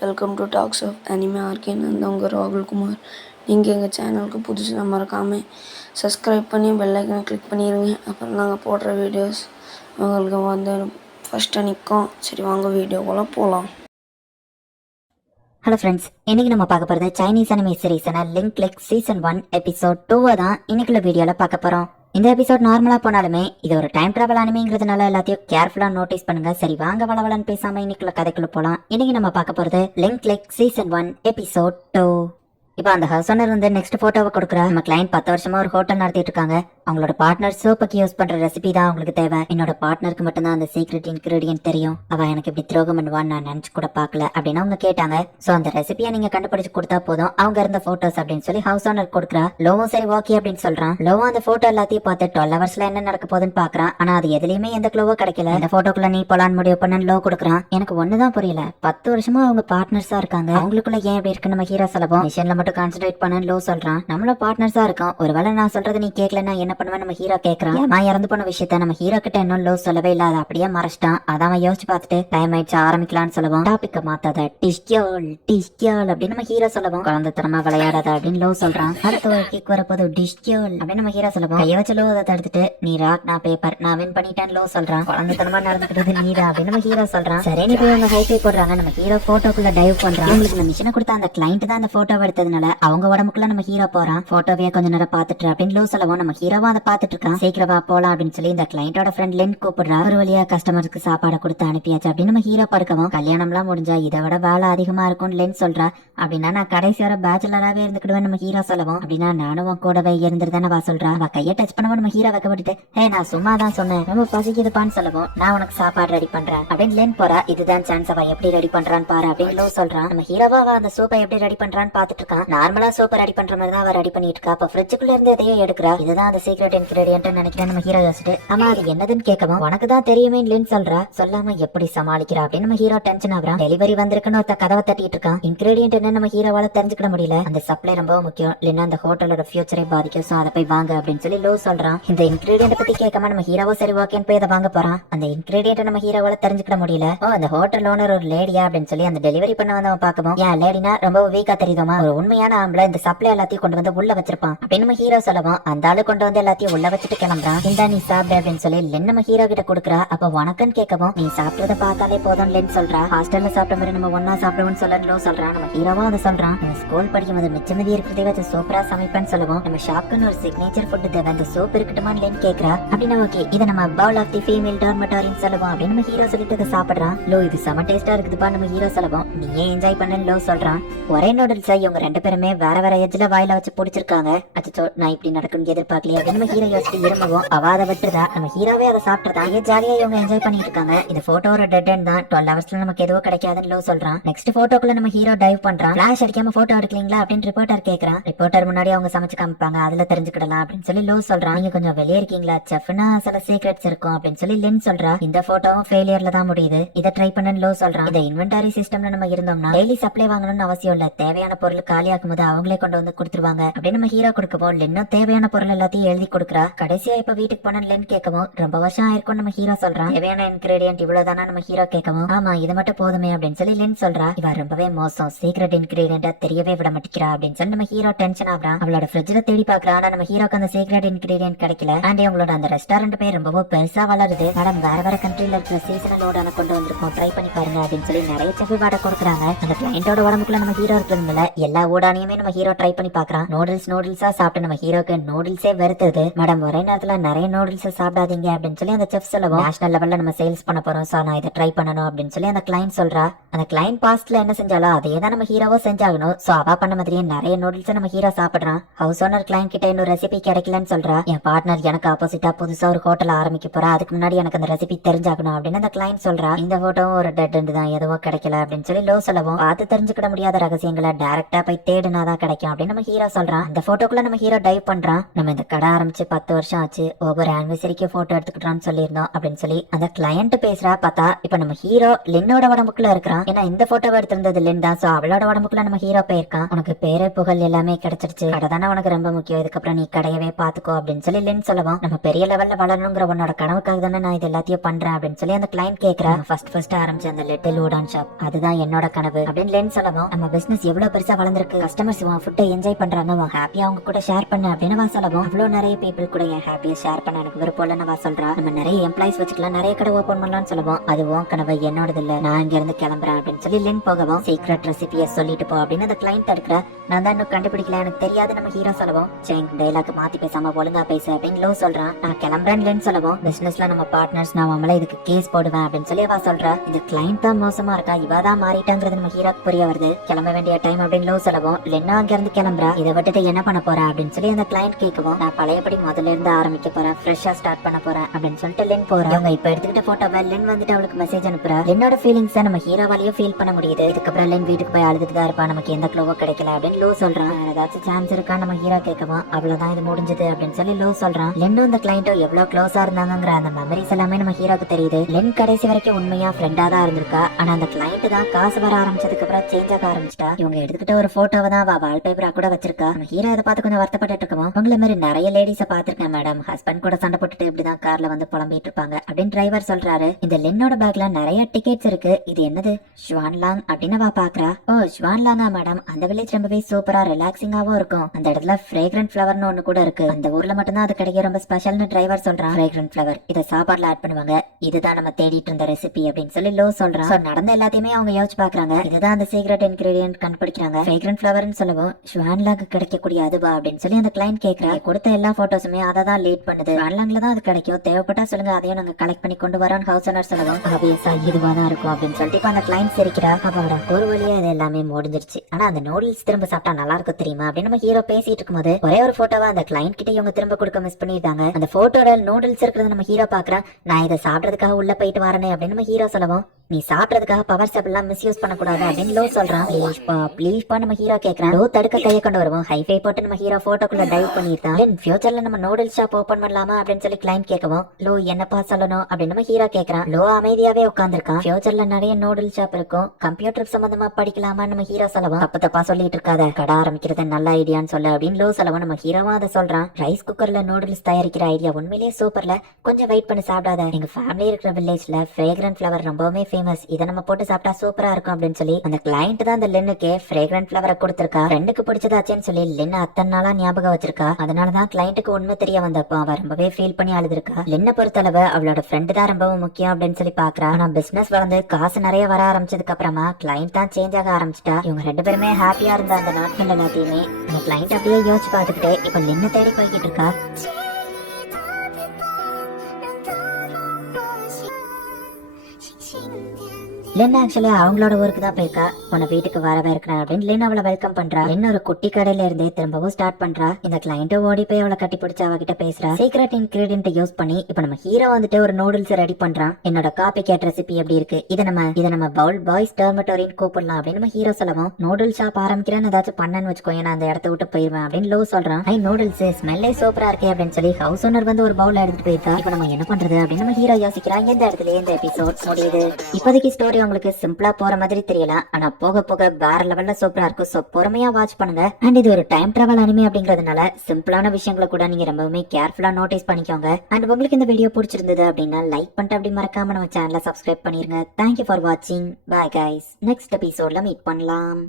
Welcome to talks of anime R K அந்த உங்கள் ராகுல்குமார் நீங்கள் எங்கள் சேனலுக்கு புதுசுனா மறக்காமல் சப்ஸ்கிரைப் பண்ணி பெல்லைக்கனை கிளிக் பண்ணிடுங்க அப்புறம் நாங்கள் போடுற வீடியோஸ் உங்களுக்கு வந்து ஃபஸ்ட்டு நிற்கும் சரி வாங்க வீடியோக்குள்ளே போகலாம் ஹலோ ஃப்ரெண்ட்ஸ் இன்னைக்கு நம்ம பார்க்க போகிறது Chinese anime சீரீஸான Link Click season one episode டூவை தான். இன்னைக்குள்ள வீடியோவில் பார்க்க போகிறோம் இந்த எபிசோட் நார்மலாக போனாலுமே இது ஒரு டைம் ட்ராவல் அனிமேங்கிறதுனால எல்லாத்தையும் கேர்ஃபுல்லாக நோட்டீஸ் பண்ணுங்க. சரி வாங்க வளவலன்னு பேசாம இன்னைக்குள்ள கதைக்குள்ள போகலாம் இன்னைக்கு நம்ம பார்க்க போகிறது Link Click season one episode two இப்போ அந்த ஹவுசனர் வந்து நெக்ஸ்ட் போட்டோவை கொடுக்குற நம்ம கிளைண்ட் பத்து வருஷமா ஒரு ஹோட்டல் நடத்திட்டு இருக்காங்க. அவங்களோட பார்ட்னர் சோப்புக்கு யூஸ் பண்ற ரெசிபி தான் அவங்களுக்கு தேவை. என்னோட பார்ட்னருக்கு மட்டும்தான் அந்த சீக்ரெட் இன்கிரீடியன்ட் தெரியும். அவ எனக்கு இப்படி துரோகம் பண்ணுவான்னு நான் நினைச்சு கூட பார்க்கல அப்படின்னு அவங்க கேட்டாங்க. சோ அந்த ரெசிபியை நீங்க கண்டுபிடிச்சு கொடுத்தா போதும். அவங்க இருந்த போட்டோஸ் அப்படின்னு சொல்லி ஹவுஸ் ஓனர் கொடுக்குறா. லோவும் சரி ஓகே அப்படின்னு சொல்றான். லோவும் அந்த போட்டோ எல்லாத்தையும் பார்த்து டுவெல் ஹவர்ஸ்ல என்ன நடக்க போகுதுன்னு பாக்குறான் ஆனா அது எதுலயுமே எந்த க்ளோவோ கிடைக்கல. இந்த போட்டோக்குள்ள நீ போலான்னு முடிவு பண்ண லோ கொடுக்குறான். எனக்கு ஒண்ணுதான் புரியல. பத்து வருஷமா அவங்க பார்ட்னர்ஸா இருக்காங்க. அவங்களுக்குள்ள ஏன் இப்படி இருக்கு? நம்ம ஹீரோ சொல்லவும் மிஷன்ல மட்டும் கான்சென்ட்ரேட் பண்ண லோ சொல்றான். நம்மள பார்ட்னர்ஸா இருக்கும். ஒருவேளை நான் சொல்றது நீ கேட்கலன்னா என்ன பண்ணுவேன் நம்ம ஹீரோ கேக்குறான். நான் இறந்து போன விஷயத்த நம்ம ஹீரோ கிட்ட இன்னும் லோ சொல்லவே இல்ல அதை அப்படியே மறைச்சிட்டான். அதான் அவன் யோசிச்சு பார்த்துட்டு டைம் ஆயிடுச்சு ஆரம்பிக்கலாம்னு சொல்லவும் டாபிக்க மாத்தாத. டிஷ்கியோல் டிஷ்கியோல் அப்படின்னு நம்ம ஹீரோ சொல்லவும். குழந்தைத்தனமா விளையாடாத அப்படின்னு லோ சொல்றான். அடுத்த ஒரு கிக் வரப்போது டிஷ்கியோல் அப்படின்னு நம்ம ஹீரோ சொல்லவும். கைய வச்சு லோ அதை தடுத்துட்டு நீ ராக் நான் பேப்பர் நான் வின் பண்ணிட்டேன் லோ சொல்றான். குழந்தைத்தனமா நடந்துக்கிட்டது நீடா அப்படின்னு நம்ம ஹீரோ சொல்றான். சரி நீ போய் அவங்க ஹைஃபை போடுறாங்க. நம்ம ஹீரோ போட்டோக்குள்ள டைவ் பண்றான். உங்களுக்கு இந்த மிஷினை கொடுத்த அந்த கிளைண்ட் தான் அந்த போட்டோ எடுத்ததுனால அவங்க உடம்புக்குள்ள நம்ம ஹீரோ போறான். போட்டோவையே கொஞ்ச நேரம் பாத்துட்டு அப்படின்னு லோ சொல்லவும். நம்ம ஹீரோவா அதை பாத்துட்டு இருக்கான். சீக்கிரமா போலாம் அப்படின்னு சொல்லி இந்த கிளைண்டோட ஃப்ரெண்ட் லென் கூப்பிடுறா. ஒரு வழியா கஸ்டமருக்கு சாப்பாடு கொடுத்து அனுப்பியாச்சு அப்படின்னு நம்ம ஹீரோ படுக்கவும் கல்யாணம்லாம் முடிஞ்சா இதை விட வேலை அதிகமா இருக்கும் லென் சொல்றா. அப்படின்னா நான் கடைசி வர பேச்சுலராகவே இருந்துக்கிடுவேன் நம்ம ஹீரோ சொல்லவும். அப்படின்னா நானும் கூடவே இருந்துருதானே வா சொல்றா. அவ கையை டச் பண்ணவும் நம்ம ஹீரோ வைக்கப்பட்டு ஹே நான் சும்மா தான் சொன்னேன். ரொம்ப பசிக்குதுப்பான்னு சொல்லவும் நான் உனக்கு சாப்பாடு ரெடி பண்றேன். அப்படின்னு லென் போறா. இதுதான் சான்ஸ் அவ எப்படி ரெடி பண்றான்னு பாரு அப்படின்னு லோ சொல்றான் நம்ம ஹீரோவா அந்த சூப்பை எப்படி ரெடி பண்றான்னு பாத்துட்டு இருக்கான் நார்மலா சூப்பர் ரெடி பண்ற மாதிரி தான் அவ ரெடி பண்ணிட்டு இருக்கா. அப்ப ஃப்ரிட்ஜுக்குள்ள இருந்து எதையோ எடுக்கிறா. இதுதான் அந்த சீக்ரெட் இன்கிரீடியன்ட் நினைக்கிறேன். நம்ம ஹீரோ யோசிச்சுட்டு ஆமா அது என்னதுன்னு கேட்கவும் உனக்கு தான் தெரியுமே லென் சொல்றா. சொல்லாம எப்படி சமாளிக்கிறா? அப்படின்னு நம்ம ஹீரோ டென்ஷன் ஆகுறான். டெலிவரி வந்திருக்குன்னு ஒருத்த கதவை தட்டிட்டு இருக்கான். இன்கிரீடியன்ட் என்ன நம்ம ஹீரோவால தெரிஞ்சுக்கிட முடியல. அந்த சப்ளை ரொம்ப முக்கியம். இல்லைன்னா அந்த ஹோட்டலோட ஃபியூச்சரை பாதிக்கும். சோ அதை போய் வாங்க அப்படின்னு சொல்லி லோ சொல்றான். இந்த இன்கிரீடியன்ட் பத்தி கேட்காம நம்ம ஹீரோவோ சரி ஓகேன்னு போய் அதை வாங்க போறான். அந்த இன்கிரீடியன்ட் நம்ம ஹீரோவால தெரிஞ்சுக்கிட முடியல. ஓ அந்த ஹோட்டல் ஓனர் ஒரு லேடியா அப்படின்னு சொல்லி அந்த டெலிவரி பண்ண வந்தவன் பார்க்கவும் ஏன் லேடினா ரொம்ப வீக்கா தெரியுதோமா ஒரு உண்மையான ஆம்பளை இந்த சப்ளை எல்லாத்தையும் கொண்டு வந்து உள்ள வச்சிருப்பான். அப்படின்னு நம்ம ஹீரோ சொல்லவும் அந்த ஆளு கொண்டு வந்து எல்லாத்தையும் உள்ள வச்சுட்டு கிளம்புறான் இந்த நீ சாப்பிடு அப்படின்னு சொல்லி லென் நம்ம ஹீரோ கிட்ட கொடுக்குறா. அப்ப உனக்குன்னு கேட்கவும் நீ சாப்பிட்டத பார்த்தாலே போதும் லென் சொல்றா. ஹாஸ்டல்ல சாப்பிட்ட மாதிரி நம்ம ஒன்னா சாப்பிடுவோம்னு சொல்லலோ சொல்றா. சொல்றான் நம்ம ஹீரோவா அதை சொல்றான். நம்ம ஸ்கூல் படிக்கும் போது மிச்ச மீதி இருக்கிறதே வச்சு சூப்பரா சமைப்பேன்னு சொல்லுவோம். நம்ம ஷாப்க்குன்னு ஒரு சிக்னேச்சர் ஃபுட் தேவை. அந்த சூப் இருக்கட்டுமா லென் கேட்கறா. அப்படின்னு ஓகே இதை நம்ம பவுல் ஆஃப் தி ஃபீமேல் டார்மட்டாரின்னு சொல்லுவோம். அப்படின்னு நம்ம ஹீரோ சொல்லிட்டு அதை சாப்பிடுறான் லோ இது செம டேஸ்டா இருக்குதுப்பா நம்ம ஹீரோ சொல்லுவோம். நீயே என்ஜாய் பண்ணு லோ சொல்றான். ஒரே நூடுல்ஸை இவங்க ரெண்டு பேருமே வேற வேற எஜ்ல வாயில வச்சு பிடிச்சிருக்காங்க. அச்சோ நான் இப்படி நடக்கும்னு எதிர்பார்க்கலையே அப்படின்னு நம்ம ஹீரோ யோசிச்சு இருமவும் அவாத விட்டுருதா? நம்ம ஹீரோவே அதை சாப்பிட்டுருதா? ஏன் ஜாலியா இவங்க என்ஜாய் பண்ணிட்டு இருக்காங்க. இந்த போட்டோ ஒரு டெட் அண்ட் தான். டுவெல் ஹவர்ஸ்ல நமக்கு எதுவும் கிடைக்காதுன்னு லோ சொல்றான். நெக்ஸ்ட் போட்டோக்குள்ள நம்ம ஹீரோ டைவ் பண்றான். ஃபிளாஷ் அடிக்காம போட்டோ எடுக்கலீங்களா? அப்படின்னு ரிப்போர்ட்டர் கேட்கறான் ரிப்போர்ட்டர் முன்னாடி அவங்க சமைச்சு காமிப்பாங்க. அதுல தெரிஞ்சுக்கிடலாம் அப்படின்னு சொல்லி லோ சொல்றான். நீங்க கொஞ்சம் வெளியே இருக்கீங்களா? செஃப்னா சில சீக்ரெட்ஸ் இருக்கும் அப்படின்னு சொல்லி லென் சொல்றா. இந்த போட்டோவும் ஃபெயிலியர்ல தான் முடியுது. இதை ட்ரை பண்ணுன்னு லோ சொல்றான். இந்த இன்வென்டாரி சிஸ்டம்ல நம்ம இருந்தோம்னா டெய்லி சப்ளை வாங்கணும்னு அவசியம் இல்ல. தேவையான பொருள் காலியாக்கும் போது அவங்களே கொண்டு வந்து கொடுத்துருவாங்க. அப்படின்னு நம்ம ஹீரோ கொடுக்கவும் லென்னும் தேவையான பொருள் எல்லாத்தையும் எழுதி கொடுக்குறா. கடைசியா இப்ப வீட்டுக்கு போன லென் கேட்கவும் ரொம்ப வருஷம் ஆயிருக்கும் நம்ம ஹீரோ சொல்றான் தேவையான இன்கிரீடியன்ட் இவ்வளவுதானா நம்ம ஹீரோ கேட்கவும் ஆமா இது மட்டும் போதுமே அப்படின்னு சொல்லி லென் சொல்றா. இவ ரொம்பவே மோசம். சீக்ரெட் இன்கிரீடியன்ட்டா தெரியவே விட மாட்டேங்கிறா அப்படின்னு சொல்லி நம்ம ஹீரோ டென்ஷன் ஆகுறான். அவளோட ஃப்ரிட்ஜ்ல தேடி பாக்குறா ஆனா நம்ம ஹீரோக்கு அந்த சீக்ரெட் இன்கிரீடியன்ட் கிடைக்கல. அண்ட் உங்களோட அந்த ரெஸ்டாரண்ட் பேர் ரொம்பவும் பெருசா வளருது. மேடம் வேற வேற கண்ட்ரில இருக்கிற சீசனல் ஓடான கொண்டு வந்திருக்கோம். ட்ரை பண்ணி பாருங்க அப்படின்னு சொல்லி நிறைய செஃபி வாட கொடுக்குறாங்க. அந்த கிளைண்டோட உடம்புக்குள்ள நம்ம ஹீரோ இருக்கிறதுனால எல்லா ஓடானையுமே நம்ம ஹீரோ ட்ரை பண்ணி பாக்குறான். நூடுல்ஸ் நூடுல்ஸா சாப்பிட்டு நம்ம ஹீரோக்கு நூடுல்ஸே வெறுத்தது மேடம் ஒரே நேரத்துல நிறைய நூடுல்ஸ் சாப்பிடாதீங்க அப்படின்னு சொல்லி அந்த செஃப் சொல்லவும். நேஷனல் லெவல்ல நம்ம சேல்ஸ் பண்ண போறோம். சோ நான் இதை ட்ரை பண்ணணும் அப்படின்னு சொல்லி அந்த கிளைண்ட் சொல்றா. அந்த கிளைண்ட் பாஸ்ட்ல என்ன செஞ்சாலோ அதே தான் நம்ம ஹீரோவோ செஞ்சாகணும். சோ அவ பண்ண மாதிரியே நிறைய நூடுல்ஸ் நம்ம ஹீரோ சாப்பிடுறான். ஹவுஸ் ஓனர் கிளைண்ட் கிட்ட இன்னும் ரெசிபி கிடைக்கலன்னு சொல்றா. என் பார்ட்னர் எனக்கு ஆப்போசிட்டா புதுசா ஒரு ஹோட்டல் ஆரம்பிக்க போறா. அதுக்கு முன்னாடி எனக்கு அந்த ரெசிபி தெரிஞ்சாகணும் அப்படின்னு அந்த கிளைண்ட் சொல்றா. இந்த போட்டோவும் ஒரு டெட் தான். எதுவும் கிடைக்கல அப்படின்னு சொல்லி லோ சொல்லவும். பார்த்து தெரிஞ்சுக்கிட முடியாத ரகசியங்களை டேரக்டா போய் தேடினாதான் கிடைக்கும் அப்படின்னு நம்ம ஹீரோ சொல்றான். அந்த போட்டோக்குள்ள நம்ம ஹீரோ டைவ் பண்றான். நம்ம இந்த கடை ஆரம்பிச்சு பத்து வருஷம் ஆச்சு. ஒவ்வொரு ஆனிவர்சரிக்கு போட்டோ எடுத்துக்கிட்டோம்னு சொல்லியிருந்தோம் அப்படின்னு சொல்லி அந்த கிளையண்ட் பேசுறா பார்த்தா இப்ப நம்ம ஹீரோ லின்னோட உடம்புக்குள்ள இருக்கிறான். ஏன்னா இந்த போட்டோவை எடுத்திருந்தது லின் தான். சோ அவளோட உடம்புக்குள்ள நம்ம ஹீரோ போயிருக்கான். உனக்கு பேரு புகழ் எல்லாமே கிடைச்சிருச்சு. கடை தானே உனக்கு ரொம்ப முக்கியம். இதுக்கப்புறம் நீ கடையவே பாத்துக்கோ அப்படின்னு சொல்லி லின் சொல்லவும் நம்ம பெரிய லெவல்ல வளரணுங்கிற உன்னோட கனவுக்காக தானே நான் இது எல்லாத்தையும் பண்றேன் அப்படின்னு சொல்லி அந்த கிளைண்ட் கேக்குறா. ஃபர்ஸ்ட் ஃபர்ஸ்ட் ஆரம்பிச்ச அந்த லிட்டில் ஊடான் ஷாப் அதுதான் என்னோட கனவு அப்படின்னு லின் சொல்லவும் நம்ம பிசினஸ் எவ்வளவு பெருசா வளர்ந்துருக்கு. கஸ்டமர்ஸ் உன் ஃபுட்டை என்ஜாய் பண்றாங்க உன் ஹாப்பியா அவங்க கூட ஷேர் பண்ண அப்படின்னு வா சொல்லுவோம் அவ்வளவு நிறைய பீப்புள் கூட என் ஹாப்பியை ஷேர் பண்ண எனக்கு விருப்பம் இல்லைன்னு வா சொல்றேன் நம்ம நிறைய எம்ப்ளாயிஸ் வச்சுக்கலாம் நிறைய கடை ஓப்பன் பண்ணலாம்னு சொல்லுவோம். அது கனவு என்னோடது இல்லை. நான் இங்க இருந்து கிளம்புறேன் அப்படின்னு சொல்லி லிங்க் போகவும் சீக்ரெட் ரெசிபியை சொல்லிட்டு போ அப்படின்னு அந்த கிளைண்ட் எடுக்கிற. நான் தான் இன்னும் கண்டுபிடிக்கல. எனக்கு தெரியாது நம்ம ஹீரோ சொல்லவும். சேங் டைலாக் மாத்தி பேசாம ஒழுங்கா பேச அப்படின்னு லோ சொல்றான் நான் கிளம்புறேன் இல்லைன்னு சொல்லவும். பிசினஸ்ல நம்ம பார்ட்னர்ஸ் நான் அவங்கள இதுக்கு கேஸ் போடுவேன் அப்படின்னு சொல்லி அவ சொல்றா. இந்த கிளைண்ட் தான் மோசமா இருக்கா? இவ தான் மாறிட்டாங்கிறது நம்ம ஹீரோக்கு புரிய வருது. கிளம்ப வேண்டிய டைம் அப்படின்னு லோ சொல்லவும். லென்னா அங்க இருந்து கிளம்புறா. இதை விட்டுட்டு என்ன பண்ண போறா அப்படின்னு சொல்லி அந்த கிளைண்ட் கேட்கவும் நான் பழையபடி முதல்ல இருந்து ஆரம்பிக்க போறேன். ஃப்ரெஷ்ஷா ஸ்டார்ட் பண்ண போறேன் அப்படின்னு சொல்லிட்டு லென் போறேன். இவங்க இப்ப எடுத்துக்கிட்ட போட்டோவை லென் வந்துட்டு அவளுக்கு மெசேஜ் அனுப்புறா. என்னோட ஃபீலிங்ஸ் நம்ம ஹீரோவாலையும் ஃபீல் பண்ண முடியுது. இதுக்கப்புறம் லென் வீட்டுக்கு போய் அழுதுட்டு தான் இருப்பா. நமக்கு எந்த க்ளோவோ கிடைக்கல அப்படின்னு லோ சொல்றான். ஏதாச்சும் சான்ஸ் இருக்கா? நம்ம ஹீரோ கேட்கவும். அவ்வளவுதான் இது முடிஞ்சது அப்படின்னு சொல்லி லோ சொல்றான். லென்னும் அந்த கிளைண்டோ எவ்வளவு க்ளோஸா இருந்தாங்கிற அந்த மெமரிஸ் எல்லாமே நம்ம ஹீரோக்கு தெரியுது. லென் கடைசி வரைக்கும் உண்மையா ஃப்ரெண்டா தான் இருந்திருக்கா. ஆனா அந்த கிளைண்ட் தான் காசு வர ஆரம்பிச்சதுக்கு அப்புறம் சேஞ்ச் ஆக ஆரம்பிச்சிட்டா. இவங்க எடுத்துக்கிட்ட ஒரு போட்டோவை தான் வால்பேப்பரா கூட வச்சிருக்கா. நம்ம ஹீரோ இதை பார்த்து கொஞ்சம் வருத்தப்பட்டு இருக்கோம் உங்களை மாதிரி நிறைய லேடிஸை பார்த்துருக்கேன் மேடம் ஹஸ்பண்ட் கூட சண்டை போட்டுட்டு இப்படிதான் கார்ல வந்து புலம்பிட்டு இருப்பாங்க அப்படின்னு டிரைவர் சொல்றாரு. இந்த லென்னோட பேக்ல நிறைய டிக்கெட்ஸ் இருக்கு. இது என்னது? ஷுவான்லாங் அப்படின்னு அவ பாக்குறா. ஓ ஷுவான்லாங்கா மேடம் அந்த வில்லேஜ் ரொம்பவே சூப்பரா ரிலாக்ஸிங்காவும் இருக்கும். அந்த இடத்துல ஃப்ரேக்ரண்ட் ஃபிளவர்னு ஒண்ணு கூட இருக்கு. அந்த ஊர்ல மட்டும்தான் அது கிடைக்க ரொம்ப ஸ்பெஷல்னு டிரைவர் சொல்றான். ஃப்ரேக்ரண்ட் ஃபிளவர் இதை சாப்பாடுல ஆட் பண்ணுவாங்க. இதுதான் நம்ம தேடிட்டு இருந்த ரெசிபி அப்படின்னு சொல்லி லோ சொல்றான். நடந்த எல்லாத்தையுமே அவங்க யோசிச்சு பாக்குறாங்க. இதுதான் அந்த சீக்ரெட் இன்கிரீடியன்ட் கண்டுபிடிக்கிறாங்க. ஃப்ரேக்ரண்ட் ஃபிளவர்னு சொல்லவும் ஷ்வான்லாக்கு கிடைக்கக்கூடிய அதுவா அப்படின்னு சொல்லி அந்த கிளைண்ட் கேட்கறா கொடுத்த எல்லா போட்டோஸுமே அதை தான் லீட் பண்ணுது. ஷ்வான்லாங்ல தான் அது கிடைக்கும். தேவைப்பட்டா சொல்லுங்க அதையும் நாங்க கலெக்ட் பண்ணி கொண்டு வரோம் ஹவுஸ் ஓனர் சொல்லவும். ஆபியஸா இதுவா தான் இருக்கும் அப்படின்னு சொல்லிட்டு அந்த கிளைண்ட் சிரிக்கிறா அவரோட ஒரு வழியா இது எல்லாமே முடிஞ்சிருச்சு. ஆனா அந்த நூடுல்ஸ் திரும்ப சாப்பிட்டா நல்லா இருக்கும் தெரியுமா? அப்படின்னு நம்ம ஹீரோ பேசிட்டு இருக்கும்போது ஒரே ஒரு போட்டோவா அந்த கிளைண்ட் கிட்ட இவங்க திரும்ப கொடுக்க மிஸ் பண்ணிட்டாங்க அந்த போட்டோட நூடுல்ஸ் இருக்கிறத நம்ம ஹீரோ பாக்குறேன் நான் இதை சாப்பிடறதுக்காக உள்ள போயிட்டு வரேனே அப்படின்னு நம்ம ஹீரோ சொல்லவும். நீ சாப்பிடறதுக்காக பவர் எல்லாம் மிஸ்யூஸ் பண்ணக்கூடாது அப்படின்னு லோ சொல்றான். ப்ளீஸ் பா நம்ம ஹீரோ கேட்குறான் லோ தடுக்க கையை கொண்டு வருவோம் ஹைஃபை போட்டு நம்ம ஹீரோ ஃபோட்டோக்குள்ளே டைவ் பண்ணிட்டான். தென் ஃபியூச்சரில் நம்ம நூடுல்ஸ் ஷாப் ஓபன் பண்ணலாமா அப்படின்னு சொல்லி கிளைம் கேட்கவும் லோ என்னப்பா சொல்லணும் அப்படின்னு நம்ம ஹீரோ கேட்குறான் லோ அமைதியாவே உட்காந்துருக்கான் ஃபியூச்சர்ல நிறைய நூடுல்ஸ் ஷாப் இருக்கும். கம்ப்யூட்டர் சம்பந்தமா படிக்கலாமா நம்ம ஹீரோ சொல்லவும் தப்பு தப்பா சொல்லிட்டு இருக்காத. கடை ஆரம்பிக்கிறது நல்ல ஐடியான்னு சொல்ல அப்படின்னு லோ சொல்லவும் நம்ம ஹீரோவா அதை சொல்றான். ரைஸ் குக்கர்ல நூடுல்ஸ் தயாரிக்கிற ஐடியா உண்மையிலேயே சூப்பர்ல கொஞ்சம் வெயிட் பண்ணி சாப்பிடாத. எங்க ஃபேமிலி இருக்கிற வில்லேஜ்ல ஃப்ரேக்ரண்ட் ஃப்ளவர் ரொம்பவுமே ஃபேமஸ் இதை நம்ம போட்டு சாப்பிட்டா சூப்பரா இருக்கும் அப்படின்னு சொல்லி அந்த கிளைண்ட் தான் அந்த லென்னுக்கு ஃப்ரேக்ரண்ட் ஃபிளவரை கொடுத்திருக்கா. ரெண்டுக்கு பிடிச்சதாச்சேன்னு சொல்லி லென் அத்தனை நாளா ஞாபகம் வச்சிருக்கா. அதனாலதான் கிளைண்ட்டுக்கு உண்மை தெரிய வந்தப்போ அவ ரொம்பவே ஃபீல் பண்ணி அழுதுருக்கா. லென்னை பொறுத்தளவு அவளோட ஃப்ரெண்டு தான் ரொம்பவும் முக்கியம் அப்படின்னு சொல்லி பாக்குறா. ஆனா பிசினஸ் வளர்ந்து காசு நிறைய வர ஆரம்பிச்சதுக்கு அப்புறமா கிளைண்ட் தான் சேஞ்ச் ஆக ஆரம்பிச்சிட்டா. இவங்க ரெண்டு பேருமே ஹாப்பியா இருந்த அந்த நாட்கள் எல்லாத்தையுமே அந்த கிளைண்ட் அப்படியே யோசிச்சு பார்த்துக்கிட்டே இப்ப லென்னை தேடி போய்கிட்டு இருக்கா. லென் ஆக்சுவலி அவங்களோட ஊருக்கு தான் போயிருக்கா. உன்னை வீட்டுக்கு வரவே இருக்கிறேன் அப்படின்னு லென் அவளை வெல்கம் பண்றா. லென் ஒரு குட்டி கடையில இருந்தே திரும்பவும் ஸ்டார்ட் பண்றா. இந்த கிளைண்ட்டும் ஓடி போய் அவளை கட்டி பிடிச்சு அவகிட்ட பேசுறா. சீக்ரெட் இன்கிரீடியன்ட் யூஸ் பண்ணி இப்ப நம்ம ஹீரோ வந்துட்டு ஒரு நூடுல்ஸ் ரெடி பண்றான். என்னோட காப்பி கேட் ரெசிபி எப்படி இருக்கு? இதை நம்ம இதை நம்ம பவுல் பாய்ஸ் டர்மட்டோரின் கூப்பிடலாம் அப்படின்னு நம்ம ஹீரோ சொல்லவும் நூடுல்ஸ் ஷாப் ஆரம்பிக்கிறேன்னு ஏதாச்சும் பண்ணன்னு வச்சுக்கோ நான் அந்த இடத்த விட்டு போயிருவேன் அப்படின்னு லோ சொல்றான். ஐ நூடுல்ஸ் ஸ்மெல்லே சூப்பரா இருக்கே அப்படின்னு சொல்லி ஹவுஸ் ஓனர் வந்து ஒரு பவுல் எடுத்துட்டு போயிருக்கா. இப்ப நம்ம என்ன பண்றது அப்படின்னு நம்ம ஹீரோ யோசிக்கிறான். எந்த இடத்துல இந்த எபிசோட் முடியுது? இப்போதைக்கு ஸ்டோரி உங்களுக்கு சிம்பிளா போற மாதிரி தெரியல. ஆனா போக போக வேற லெவல்ல சூப்பரா இருக்கும். சோ பொறுமையா வாட்ச் பண்ணுங்க. அண்ட் இது ஒரு டைம் டிராவல் அனிமே அப்படிங்கறதுனால சிம்பிளான விஷயங்களை கூட நீங்க ரொம்பவுமே கேர்ஃபுல்லா நோட்டீஸ் பண்ணிக்கோங்க. அண்ட் உங்களுக்கு இந்த வீடியோ பிடிச்சிருந்தது அப்படின்னா லைக் பண்ணிட்டு அப்படி மறக்காம நம்ம சேனலை சப்ஸ்கிரைப் பண்ணிருங்க. தேங்க்யூ ஃபார் வாட்சிங் பாய் கைஸ் நெக்ஸ்ட் எபிசோட்ல மீட் பண்ணலாம்.